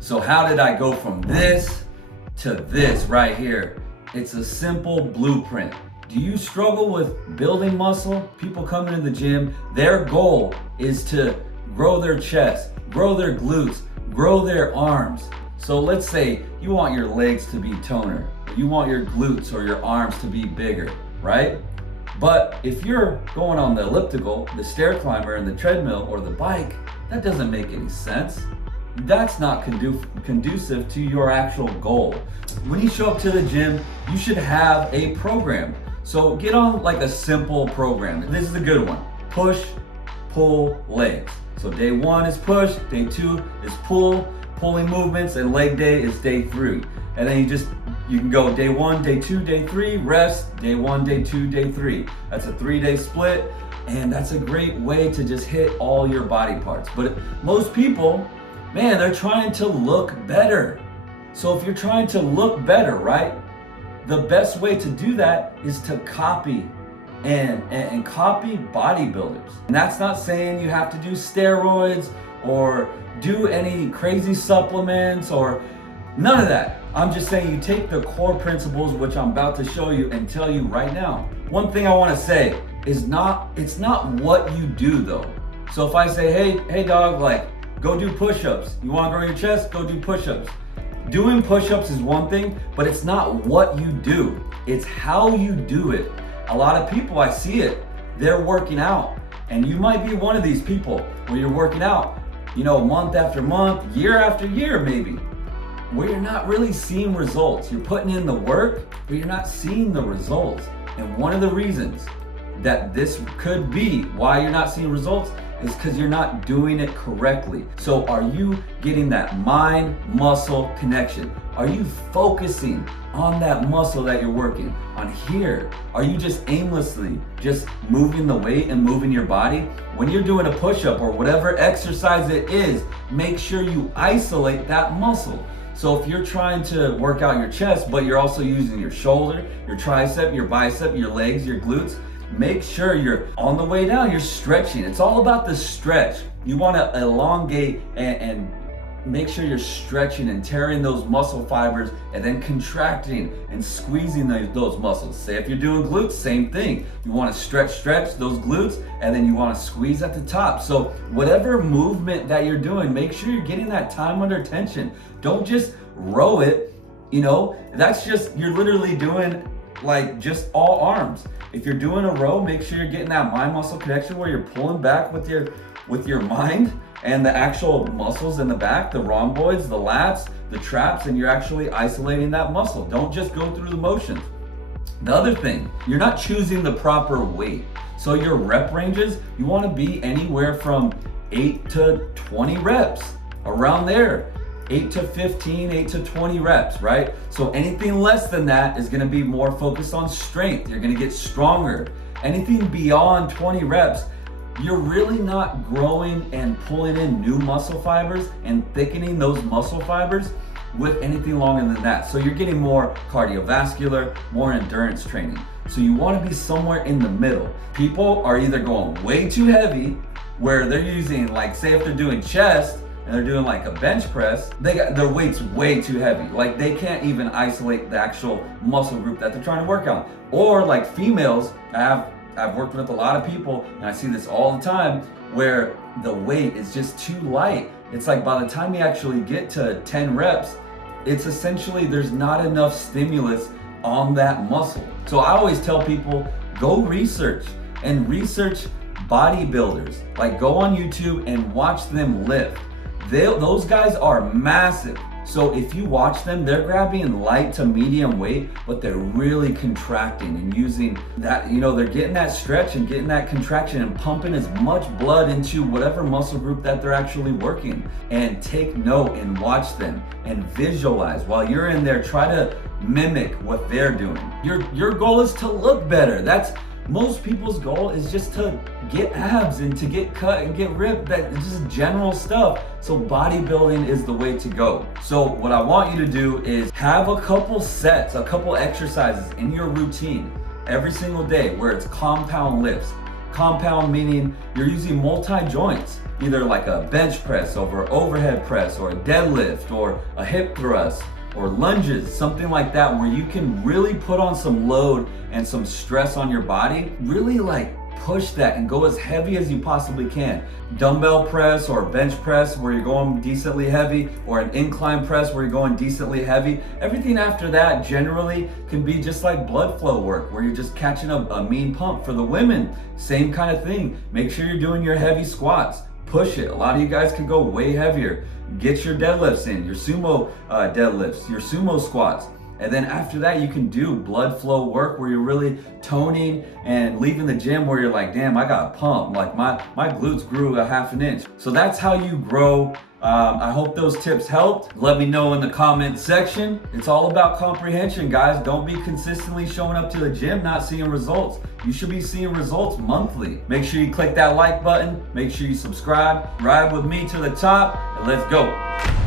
So how did I go from this to this right here? It's a simple blueprint. Do you struggle with building muscle? People come into the gym, their goal is to grow their chest, grow their glutes, grow their arms. So let's say you want your legs to be toner, you want your glutes or your arms to be bigger, right? But if you're going on the elliptical, the stair climber, and the treadmill or the bike, that doesn't make any sense. That's not conducive to your actual goal. When you show up to the gym, you should have a program. So get on like a simple program. This is a good one. Push, pull, legs. So day 1 is push, day 2 is pull, pulling movements, and leg day is day 3. And then you can go day 1, day 2, day 3, rest, day 1, day 2, day 3. That's a 3-day split, and that's a great way to just hit all your body parts. But most people, man, they're trying to look better. So if you're trying to look better, right? The best way to do that is to copy and copy bodybuilders. And that's not saying you have to do steroids or do any crazy supplements or none of that. I'm just saying you take the core principles, which I'm about to show you and tell you right now. One thing I want to say is it's not what you do though. So if I say, hey dog, like go do push-ups. You want to grow your chest? Go do push-ups. Doing push-ups is one thing, but it's not what you do. It's how you do it. A lot of people, I see it, they're working out. And you might be one of these people where you're working out, month after month, year after year maybe, where you're not really seeing results. You're putting in the work, but you're not seeing the results. And one of the reasons that this could be why you're not seeing results is because you're not doing it correctly. So are you getting that mind-muscle connection? Are you focusing on that muscle that you're working on here? Are you just aimlessly just moving the weight and moving your body? When you're doing a push-up or whatever exercise it is, make sure you isolate that muscle. So if you're trying to work out your chest, but you're also using your shoulder, your tricep, your bicep, your legs, your glutes, make sure you're on the way down, you're stretching. It's all about the stretch. You want to elongate and make sure you're stretching and tearing those muscle fibers and then contracting and squeezing those muscles. Say if you're doing glutes, same thing. You want to stretch those glutes and then you want to squeeze at the top. So whatever movement that you're doing, make sure you're getting that time under tension. Don't just row it, that's just, you're literally doing like just all arms. If you're doing a row, make sure you're getting that mind muscle connection where you're pulling back with your mind and the actual muscles in the back, the rhomboids, the lats, the traps, and you're actually isolating that muscle. Don't just go through the motions. The other thing, you're not choosing the proper weight. So your rep ranges, you want to be anywhere from 8 to 20 reps, around there. 8 to 15, 8 to 20 reps, right? So anything less than that is gonna be more focused on strength. You're gonna get stronger. Anything beyond 20 reps, you're really not growing and pulling in new muscle fibers and thickening those muscle fibers with anything longer than that. So you're getting more cardiovascular, more endurance training. So you wanna be somewhere in the middle. People are either going way too heavy, where they're using, like say if they're doing chest, and they're doing like a bench press, their weight's way too heavy. Like they can't even isolate the actual muscle group that they're trying to work on. Or like females, I've worked with a lot of people and I see this all the time where the weight is just too light. It's like by the time you actually get to 10 reps, it's essentially there's not enough stimulus on that muscle. So I always tell people, go research bodybuilders. Like go on YouTube and watch them lift. Those guys are massive. So if you watch them, they're grabbing light to medium weight, but they're really contracting and using that, they're getting that stretch and getting that contraction and pumping as much blood into whatever muscle group that they're actually working. And take note and watch them and visualize while you're in there. Try to mimic what they're doing. Your goal is to look better. That's most people's goal, is just to get abs and to get cut and get ripped. That's just general stuff. So bodybuilding is the way to go. So what I want you to do is have a couple sets, a couple exercises in your routine every single day where it's compound lifts. Compound meaning you're using multi-joints, either like a bench press over overhead press or a deadlift or a hip thrust or lunges, something like that, where you can really put on some load and some stress on your body. Really like push that and go as heavy as you possibly can. Dumbbell press or bench press where you're going decently heavy, or an incline press where you're going decently heavy. Everything after that generally can be just like blood flow work where you're just catching a mean pump. For the women, same kind of thing. Make sure you're doing your heavy squats. Push it. A lot of you guys can go way heavier. Get your deadlifts in, your sumo deadlifts, your sumo squats. And then after that, you can do blood flow work where you're really toning and leaving the gym where you're like, damn, I got a pump. Like my glutes grew a half an inch. So that's how you grow. I hope those tips helped. Let me know in the comment section. It's all about comprehension, guys. Don't be consistently showing up to the gym, not seeing results. You should be seeing results monthly. Make sure you click that like button. Make sure you subscribe. Ride with me to the top, and let's go.